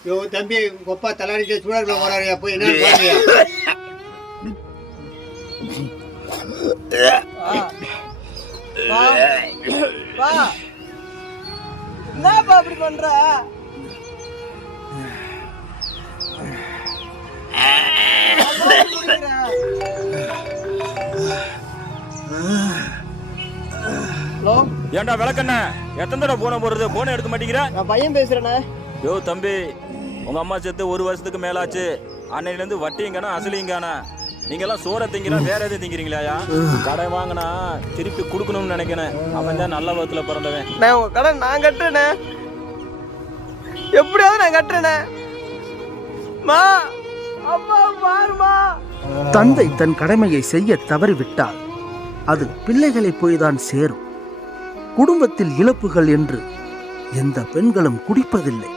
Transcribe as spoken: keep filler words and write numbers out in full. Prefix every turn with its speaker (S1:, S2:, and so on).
S1: யோ தம்பி கொப்பா தலாடிட்டு சூழல்ல போறாரு போய் என்ன
S2: என்னப்பா அப்படி பண்ற? ஹலோ,
S3: ஏன்டா விளக்கண்ண எத்தனை தடவை போன போடுறது? போன எடுக்க மாட்டேங்கிற?
S2: நான் பையன் பேசுறேண்ணே.
S3: யோ தம்பி, உங்க அம்மா செத்து ஒரு வருஷத்துக்கு மேலாச்சு. அன்னையில இருந்து வட்டியுங்கானா அசலியுங்கானா. நீங்க எல்லாம் சோற திங்கிறா வேற எதுவும் திங்கிறீங்களா? கடை வாங்கினா திருப்பி கொடுக்கணும்னு நினைக்கிறேன். அவன் தான் நல்ல விதத்துல பிறந்தவன்.
S2: நான் உங்க கடை நான் கட்டுறேனே, எப்படியாவது நான் கட்டுறேனே. மா, அப்பா பாருமா.
S4: தந்தை தன் கடமையை செய்ய தவறிவிட்டால் அது பிள்ளைகளை போய்தான் சேரும். குடும்பத்தில் இழப்புகள் என்று எந்த பெண்களும் குடிப்பதில்லை.